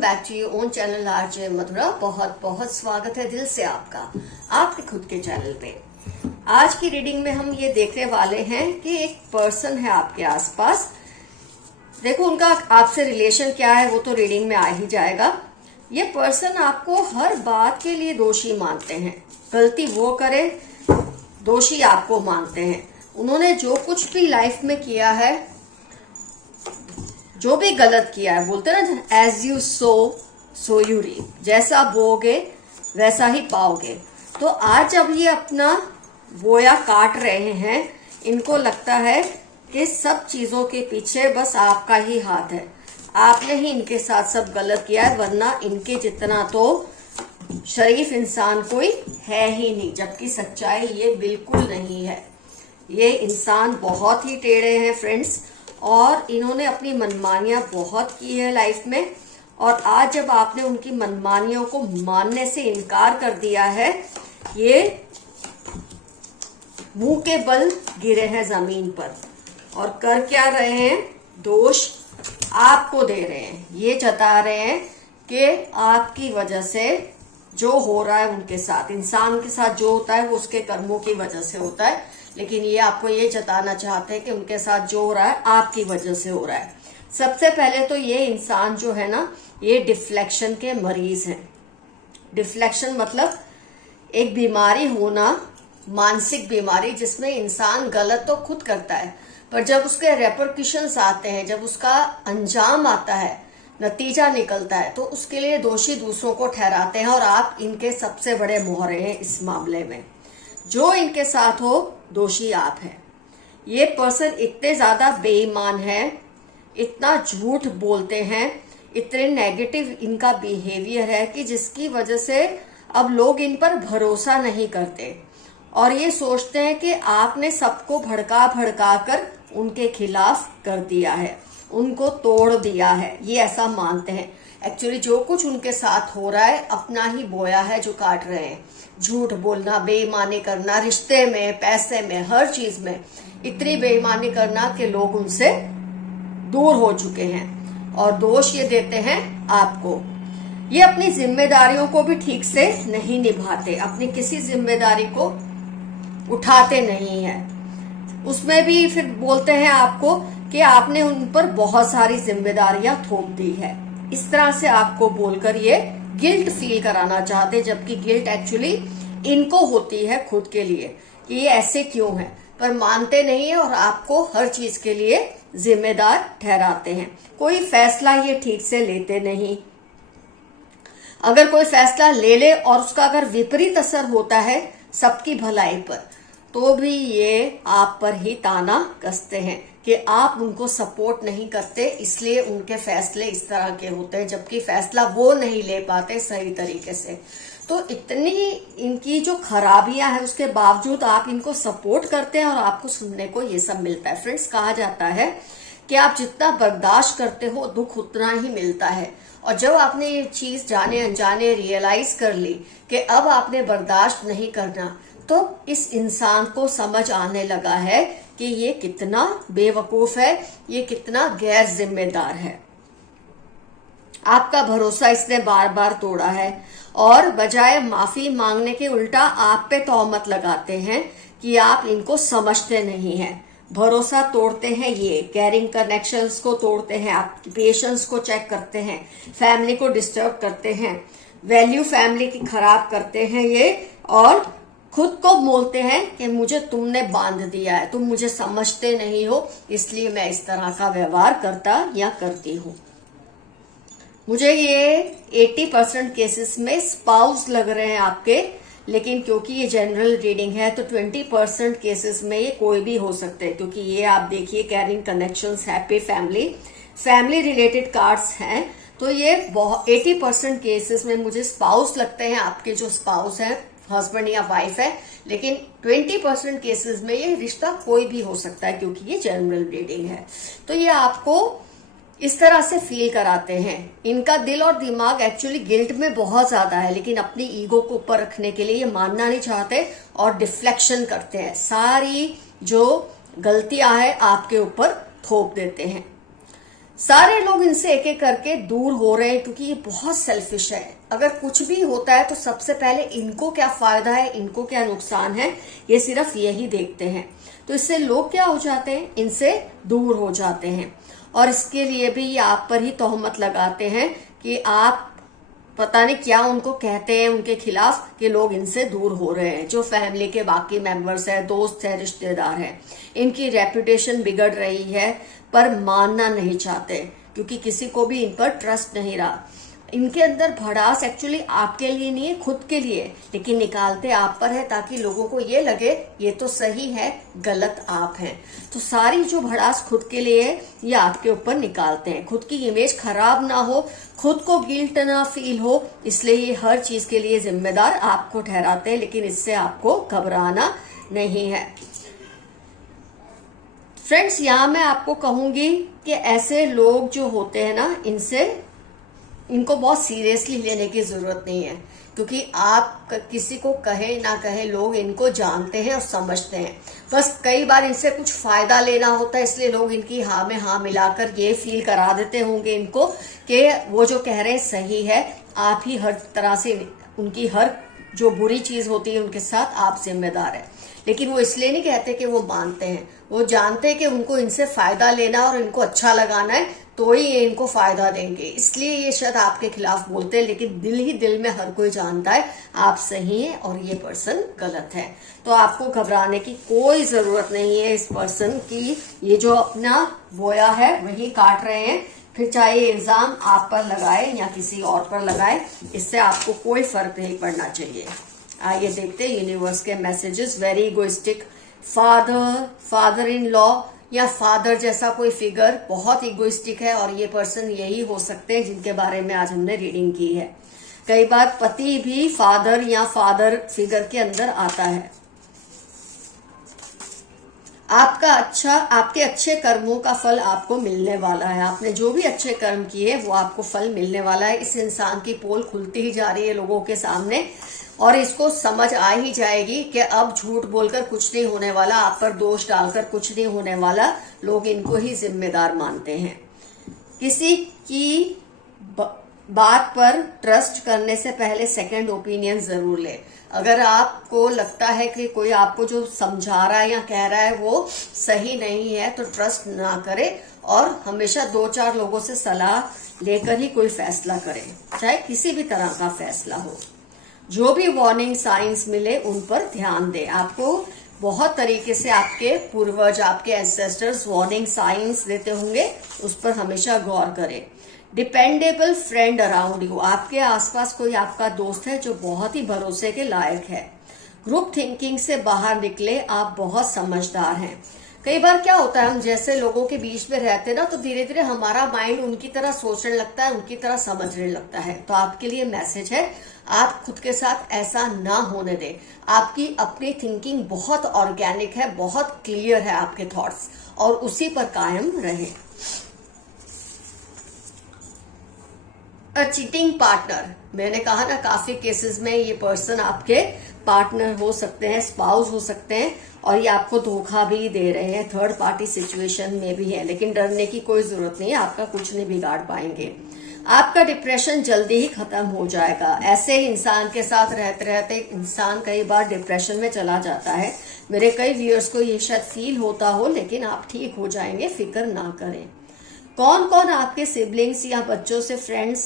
Back to your own channel RJ Madhura. बहुत बहुत स्वागत है दिल से आपका आपके खुद के चैनल पे। आज की रीडिंग में हम ये देखने वाले हैं कि एक पर्सन है आपके आसपास। देखो उनका आपसे रिलेशन क्या है वो तो रीडिंग में आ ही जाएगा। ये पर्सन आपको हर बात के लिए दोषी मानते हैं, गलती वो करे दोषी आपको मानते हैं। उन्होंने जो कुछ भी लाइफ में किया है, जो भी गलत किया है, बोलते हैं ना as you sow you reap, जैसा बोगे वैसा ही पाओगे। तो आज जब ये अपना बोया काट रहे हैं, इनको लगता है कि सब चीजों के पीछे बस आपका ही हाथ है, आपने ही इनके साथ सब गलत किया है, वरना इनके जितना तो शरीफ इंसान कोई है ही नहीं। जबकि सच्चाई ये बिल्कुल नहीं है। ये इंसान बहुत ही टेढ़े हैं फ्रेंड्स, और इन्होंने अपनी मनमानियां बहुत की है लाइफ में। और आज जब आपने उनकी मनमानियों को मानने से इनकार कर दिया है, ये मुंह के बल गिरे हैं जमीन पर और कर क्या रहे हैं, दोष आपको दे रहे हैं। ये जता रहे हैं कि आपकी वजह से जो हो रहा है उनके साथ, इंसान के साथ जो होता है वो उसके कर्मों की वजह से होता है, लेकिन ये आपको ये जताना चाहते हैं कि उनके साथ जो हो रहा है आपकी वजह से हो रहा है। सबसे पहले तो ये इंसान जो है ना, ये डिफ्लेक्शन के मरीज हैं। डिफ्लेक्शन मतलब एक बीमारी होना, मानसिक बीमारी, जिसमें इंसान गलत तो खुद करता है, पर जब उसके रेपरक्यूशंस आते हैं, जब उसका अंजाम आता है, नतीजा निकलता है, तो उसके लिए दोषी दूसरों को ठहराते हैं। और आप इनके सबसे बड़े मोहरे हैं इस मामले में। जो इनके साथ हो दोषी आप हैं। ये पर्सन इतने ज्यादा बेईमान है, इतना झूठ बोलते हैं, इतने नेगेटिव इनका बिहेवियर है कि जिसकी वजह से अब लोग इन पर भरोसा नहीं करते और ये सोचते हैं कि आपने सबको भड़का भड़का कर उनके खिलाफ कर दिया है, उनको तोड़ दिया है। ये ऐसा मानते हैं। एक्चुअली जो कुछ उनके साथ हो रहा है अपना ही बोया है जो काट रहे हैं। झूठ बोलना, बेईमानी करना, रिश्ते में, पैसे में, हर चीज में इतनी बेईमानी करना कि लोग उनसे दूर हो चुके हैं और दोष ये देते हैं आपको। ये अपनी जिम्मेदारियों को भी ठीक से नहीं निभाते, अपनी किसी जिम्मेदारी को उठाते नहीं है। उसमें भी फिर बोलते हैं आपको कि आपने उन पर बहुत सारी जिम्मेदारियां थोप दी है। इस तरह से आपको बोलकर ये गिल्ट फील कराना चाहते, जबकि गिल्ट एक्चुअली इनको होती है खुद के लिए कि ये ऐसे क्यों है, पर मानते नहीं है और आपको हर चीज के लिए जिम्मेदार ठहराते हैं। कोई फैसला ये ठीक से लेते नहीं। अगर कोई फैसला ले ले और उसका अगर विपरीत असर होता है सबकी भलाई पर, तो भी ये आप पर ही ताना कसते हैं कि आप उनको सपोर्ट नहीं करते, इसलिए उनके फैसले इस तरह के होते हैं, जबकि फैसला वो नहीं ले पाते सही तरीके से। तो इतनी इनकी जो खराबियां हैं उसके बावजूद आप इनको सपोर्ट करते हैं और आपको सुनने को ये सब मिलता है। फ्रेंड्स, कहा जाता है कि आप जितना बर्दाश्त करते हो दुख उतना ही मिलता है। और जब आपने ये चीज जाने अनजाने रियलाइज कर ली कि अब आपने बर्दाश्त नहीं करना, तो इस इंसान को समझ आने लगा है कि ये कितना बेवकूफ है, ये कितना गैर जिम्मेदार है। आपका भरोसा इसने बार बार तोड़ा है और बजाय माफी मांगने के उल्टा आप पे तोहमत लगाते हैं कि आप इनको समझते नहीं हैं। भरोसा तोड़ते हैं ये, कैरिंग कनेक्शंस को तोड़ते हैं, आपकी पेशेंस को चेक करते हैं, फैमिली को डिस्टर्ब करते हैं, वैल्यू फैमिली की खराब करते हैं ये, और खुद को बोलते हैं कि मुझे तुमने बांध दिया है, तुम मुझे समझते नहीं हो, इसलिए मैं इस तरह का व्यवहार करता या करती हूँ। मुझे ये 80% केसेस में स्पाउस लग रहे हैं आपके, लेकिन क्योंकि ये जनरल रीडिंग है तो 20% केसेस में ये कोई भी हो सकते हैं, क्योंकि ये आप देखिए carrying connections, happy family, family related cards हैं। तो ये 80% केसेस में मुझे स्पाउस लगते हैं, आपके जो स्पाउस है, हस्बैंड या वाइफ है। लेकिन 20% केसेस में ये रिश्ता कोई भी हो सकता है, क्योंकि ये जनरल रीडिंग है। तो ये आपको इस तरह से फील कराते हैं। इनका दिल और दिमाग एक्चुअली गिल्ट में बहुत ज्यादा है, लेकिन अपनी ईगो को ऊपर रखने के लिए ये मानना नहीं चाहते और डिफ्लेक्शन करते हैं। सारी जो गलतियां हैं आपके ऊपर थोप देते हैं। सारे लोग इनसे एक एक करके दूर हो रहे हैं क्योंकि ये बहुत सेल्फिश है। अगर कुछ भी होता है तो सबसे पहले इनको क्या फायदा है, इनको क्या नुकसान है, ये सिर्फ यही देखते हैं। तो इससे लोग क्या हो जाते हैं, इनसे दूर हो जाते हैं। और इसके लिए भी ये आप पर ही तोहमत लगाते हैं कि आप पता नहीं क्या उनको कहते हैं उनके खिलाफ कि लोग इनसे दूर हो रहे हैं। जो फैमिली के बाकी मेंबर्स है, दोस्त है, रिश्तेदार है, इनकी रेपुटेशन बिगड़ रही है पर मानना नहीं चाहते क्योंकि किसी को भी इन पर ट्रस्ट नहीं रहा। इनके अंदर भड़ास एक्चुअली आपके लिए नहीं है, खुद के लिए, लेकिन निकालते आप पर है ताकि लोगों को ये लगे ये तो सही है, गलत आप हैं। तो सारी जो भड़ास खुद के लिए है ये आपके ऊपर निकालते हैं। खुद की इमेज खराब ना हो, खुद को गिल्ट ना फील हो, इसलिए ये हर चीज के लिए जिम्मेदार आपको ठहराते हैं। लेकिन इससे आपको घबराना नहीं है। फ्रेंड्स, यहाँ मैं आपको कहूंगी कि ऐसे लोग जो होते हैं ना, इनको बहुत सीरियसली लेने की जरूरत नहीं है क्योंकि आप किसी को कहे ना कहे लोग इनको जानते हैं और समझते हैं। बस कई बार इनसे कुछ फायदा लेना होता है, इसलिए लोग इनकी हाँ में हाँ मिलाकर ये फील करा देते होंगे इनको कि वो जो कह रहे हैं सही है। आप ही हर तरह से उनकी हर जो बुरी चीज होती है उनके साथ आप जिम्मेदार है। लेकिन वो इसलिए नहीं कहते कि वो मानते हैं, वो जानते हैं कि उनको इनसे फायदा लेना और इनको अच्छा लगाना है तो ही ये इनको फायदा देंगे, इसलिए ये शायद आपके खिलाफ बोलते हैं। लेकिन दिल ही दिल में हर कोई जानता है आप सही हैं और ये पर्सन गलत है। तो आपको घबराने की कोई जरूरत नहीं है। इस पर्सन की ये जो अपना बोया है वही काट रहे हैं, फिर चाहे इल्जाम आप पर लगाए या किसी और पर लगाए, इससे आपको कोई फर्क नहीं पड़ना चाहिए। आइए देखते हैं यूनिवर्स के messages. Very egoistic father in law या फादर जैसा कोई फिगर बहुत इगोइस्टिक है और ये पर्सन यही हो सकते हैं जिनके बारे में आज हमने रीडिंग की है। कई बार पति भी फादर या फादर फिगर के अंदर आता है। आपके अच्छे कर्मों का फल आपको मिलने वाला है। आपने जो भी अच्छे कर्म किए वो आपको फल मिलने वाला है। इस इंसान की पोल खुलती ही जा रही है लोगों के सामने और इसको समझ आ ही जाएगी कि अब झूठ बोलकर कुछ नहीं होने वाला, आप पर दोष डालकर कुछ नहीं होने वाला। लोग इनको ही जिम्मेदार मानते हैं। किसी की बात पर ट्रस्ट करने से पहले सेकंड ओपिनियन जरूर ले। अगर आपको लगता है कि कोई आपको जो समझा रहा है या कह रहा है वो सही नहीं है तो ट्रस्ट ना करें और हमेशा 2-4 लोगों से सलाह लेकर ही कोई फैसला करें, चाहे किसी भी तरह का फैसला हो। जो भी वार्निंग साइंस मिले उन पर ध्यान दें। आपको बहुत तरीके से आपके पूर्वज, आपके एंसेस्टर्स वार्निंग साइंस देते होंगे, उस पर हमेशा गौर करें। डिपेंडेबल फ्रेंड अराउंड यू, आपके आसपास कोई आपका दोस्त है जो बहुत ही भरोसे के लायक है। ग्रुप थिंकिंग से बाहर निकले, आप बहुत समझदार हैं। कई बार क्या होता है, हम जैसे लोगों के बीच में रहते हैं ना तो धीरे धीरे हमारा माइंड उनकी तरह सोचने लगता है, उनकी तरह समझने लगता है। तो आपके लिए मैसेज है, आप खुद के साथ ऐसा ना होने दें। आपकी अपनी थिंकिंग बहुत ऑर्गेनिक है, बहुत क्लियर है आपके थॉट्स, और उसी पर कायम रहें। चीटिंग पार्टनर, मैंने कहा ना काफी केसेस में ये पर्सन आपके पार्टनर हो सकते हैं, स्पाउस हो सकते हैं और ये आपको धोखा भी दे रहे हैं, थर्ड पार्टी सिचुएशन में भी है। लेकिन डरने की कोई जरूरत नहीं है, आपका कुछ नहीं बिगाड़ पाएंगे। आपका डिप्रेशन जल्दी ही खत्म हो जाएगा। ऐसे ही इंसान के साथ रहते रहते इंसान कई बार डिप्रेशन में चला जाता है। मेरे कई व्यूअर्स को ये शायद फील होता हो, लेकिन आप ठीक हो जाएंगे, फिक्र ना करें। कौन कौन आपके सिबलिंग्स या बच्चों से फ्रेंड्स,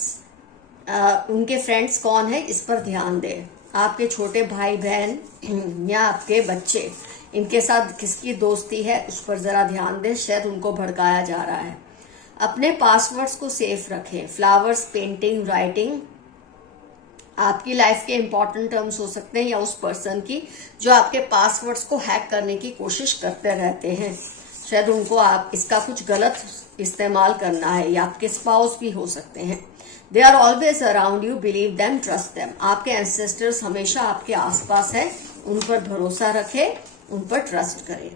उनके फ्रेंड्स कौन है, इस पर ध्यान दें। आपके छोटे भाई बहन या आपके बच्चे, इनके साथ किसकी दोस्ती है उस पर जरा ध्यान दें, शायद उनको भड़काया जा रहा है। अपने पासवर्ड्स को सेफ रखें। फ्लावर्स, पेंटिंग, राइटिंग आपकी लाइफ के इंपॉर्टेंट टर्म्स हो सकते हैं या उस पर्सन की जो आपके पासवर्ड्स को हैक करने की कोशिश करते रहते हैं। शायद उनको आप इसका कुछ गलत इस्तेमाल करना है, या आपके स्पाउस भी हो सकते हैं। They are always around you, believe them, trust them. आपके एंसेस्टर्स हमेशा आपके आसपास है, उन पर भरोसा रखें, उन पर ट्रस्ट करें।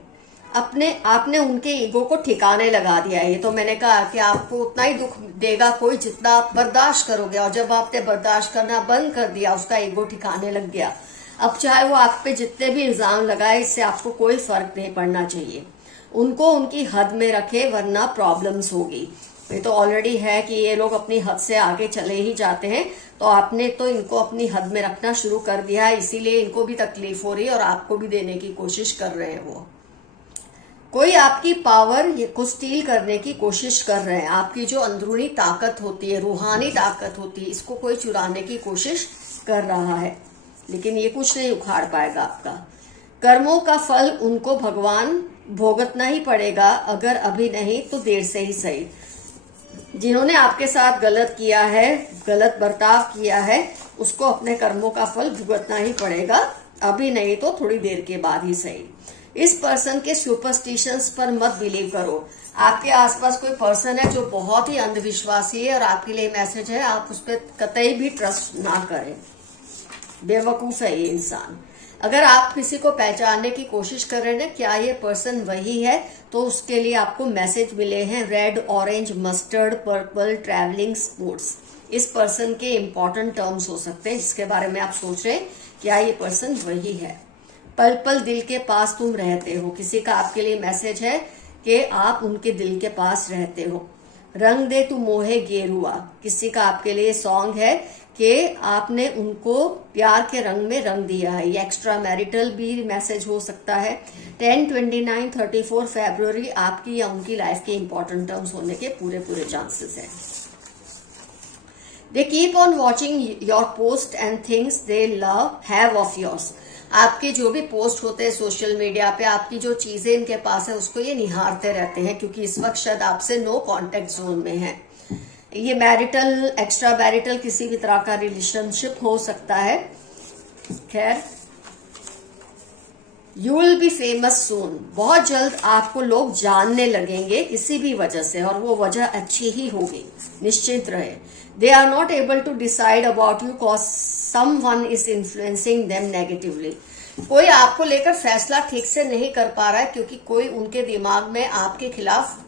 आपने उनके ईगो को ठिकाने लगा दिया है। ये तो मैंने कहा कि आपको उतना ही दुख देगा कोई जितना आप बर्दाश्त करोगे, और जब आपने बर्दाश्त करना बंद कर दिया, उसका ईगो ठिकाने लग गया। अब चाहे वो आप पे जितने भी इल्जाम लगाए, इससे आपको कोई फर्क नहीं पड़ना चाहिए। उनको उनकी हद में रखे, वरना प्रॉब्लम्स होगी। ये तो ऑलरेडी है कि ये लोग अपनी हद से आगे चले ही जाते हैं, तो आपने तो इनको अपनी हद में रखना शुरू कर दिया है, इसीलिए इनको भी तकलीफ हो रही है और आपको भी देने की कोशिश कर रहे हैं। वो कोई आपकी पावर को स्टील करने की कोशिश कर रहे हैं। आपकी जो अंदरूनी ताकत होती है, रूहानी ताकत होती है, इसको कोई चुराने की कोशिश कर रहा है, लेकिन ये कुछ नहीं उखाड़ पाएगा आपका। कर्मों का फल उनको भगवान भोगतना ही पड़ेगा, अगर अभी नहीं तो देर से ही सही। जिन्होंने आपके साथ गलत किया है, गलत बर्ताव किया है, उसको अपने कर्मों का फल भुगतना ही पड़ेगा, अभी नहीं तो थोड़ी देर के बाद ही सही। इस पर्सन के सुपरस्टिशंस पर मत बिलीव करो। आपके आसपास कोई पर्सन है जो बहुत ही अंधविश्वासी है और आपके लिए मैसेज है, आप उस पर कतई भी ट्रस्ट ना करें। बेवकूफ है ये इंसान। अगर आप किसी को पहचानने की कोशिश कर रहे हैं क्या ये पर्सन वही है, तो उसके लिए आपको मैसेज मिले हैं red, orange, mustard, purple, travelling, sports. इस पर्सन के इंपॉर्टेंट टर्म्स हो सकते हैं जिसके बारे में आप सोच रहे हैं क्या ये पर्सन वही है। पल पल दिल के पास तुम रहते हो। किसी का आपके लिए मैसेज है कि आप उनके दिल के पास रहते हो। रंग दे तू मोहे गेरुआ, किसी का आपके लिए सॉन्ग है कि आपने उनको प्यार के रंग में रंग दिया है। ये एक्स्ट्रा मैरिटल भी मैसेज हो सकता है। 10, 29, 34 फरवरी आपकी या उनकी लाइफ के इंपॉर्टेंट टर्म्स होने के पूरे चांसेस हैं। They keep on watching your post and things they love have of yours. आपके जो भी पोस्ट होते हैं सोशल मीडिया पे, आपकी जो चीजें इनके पास है उसको ये निहारते रहते हैं, क्योंकि इस वक्त शायद आपसे नो कांटेक्ट जोन में है। ये मैरिटल, एक्स्ट्रा मैरिटल किसी भी तरह का रिलेशनशिप हो सकता है। खैर, यू विल बी फेमस सून, बहुत जल्द आपको लोग जानने लगेंगे किसी भी वजह से, और वो वजह अच्छी ही होगी, निश्चित रहे। They are not able to decide about you cause someone is influencing them negatively. कोई आपको लेकर फैसला ठीक से नहीं कर पा रहा है, क्योंकि कोई उनके दिमाग में आपके खिलाफ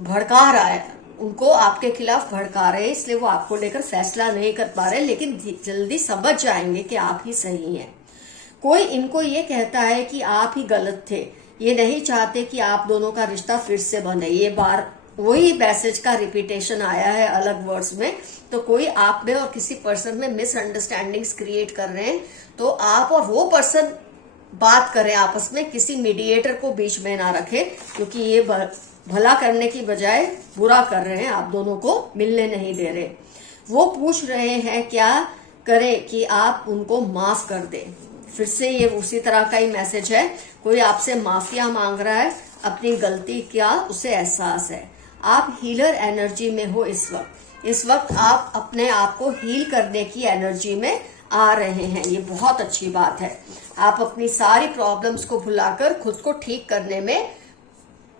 भड़का रहा है, उनको आपके खिलाफ भड़का रहे हैं, इसलिए वो आपको लेकर फैसला नहीं कर पा रहे, लेकिन जल्दी समझ जाएंगे कि आप ही सही हैं। कोई इनको ये कहता है कि आप ही गलत थे, ये नहीं चाहते कि आप दोनों का रिश्ता फिर से बने। ये बार वही मैसेज का रिपीटेशन आया है अलग वर्ड्स में। तो कोई आप में और किसी पर्सन में मिसअंडरस्टैंडिंग्स क्रिएट कर रहे हैं, तो आप और वो पर्सन बात करें आपस में, किसी मीडिएटर को बीच में ना रखें, क्योंकि ये भला करने की बजाय बुरा कर रहे हैं, आप दोनों को मिलने नहीं दे रहे। वो पूछ रहे हैं क्या करें कि आप उनको माफ कर दें। फिर से ये उसी तरह का ही मैसेज है, कोई आपसे माफिया मांग रहा है, अपनी गलती क्या उसे एहसास है। आप हीलर एनर्जी में हो इस वक्त आप अपने आप को हील करने की एनर्जी में आ रहे हैं, ये बहुत अच्छी बात है। आप अपनी सारी प्रॉब्लम्स को भुलाकर खुद को ठीक करने में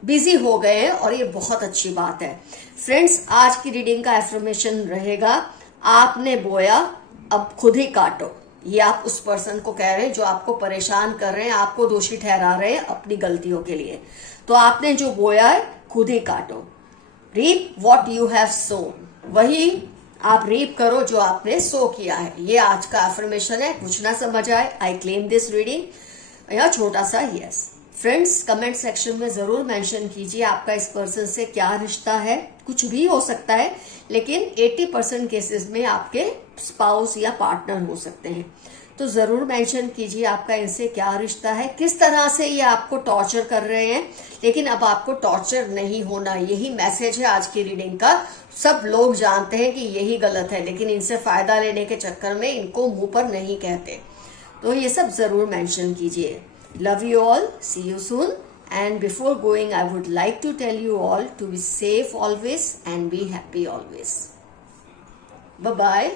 बिजी हो गए हैं, और ये बहुत अच्छी बात है। फ्रेंड्स, आज की रीडिंग का एफर्मेशन रहेगा, आपने बोया अब खुद ही काटो। ये आप उस पर्सन को कह रहे हैं जो आपको परेशान कर रहे हैं, आपको दोषी ठहरा रहे हैं अपनी गलतियों के लिए। तो आपने जो बोया है खुद ही काटो। रीप व्हाट यू हैव सोन, वही आप रीप करो जो आपने सो किया है। ये आज का अफर्मेशन है। कुछ ना समझ आए, आई क्लेम दिस रीडिंग, या छोटा सा यस। फ्रेंड्स, कमेंट सेक्शन में जरूर मेंशन कीजिए आपका इस पर्सन से क्या रिश्ता है। कुछ भी हो सकता है, लेकिन 80% केसेस में आपके स्पाउस या पार्टनर हो सकते हैं। तो जरूर मेंशन कीजिए आपका इनसे क्या रिश्ता है, किस तरह से ये आपको टॉर्चर कर रहे हैं, लेकिन अब आपको टॉर्चर नहीं होना। यही मैसेज है आज की रीडिंग का। सब लोग जानते हैं कि यही गलत है, लेकिन इनसे फायदा लेने के चक्कर में इनको मुंह पर नहीं कहते। तो ये सब जरूर मेंशन कीजिए। Love you all. See you soon. And before going, I would like to tell you all to be safe always and be happy always. Bye-bye.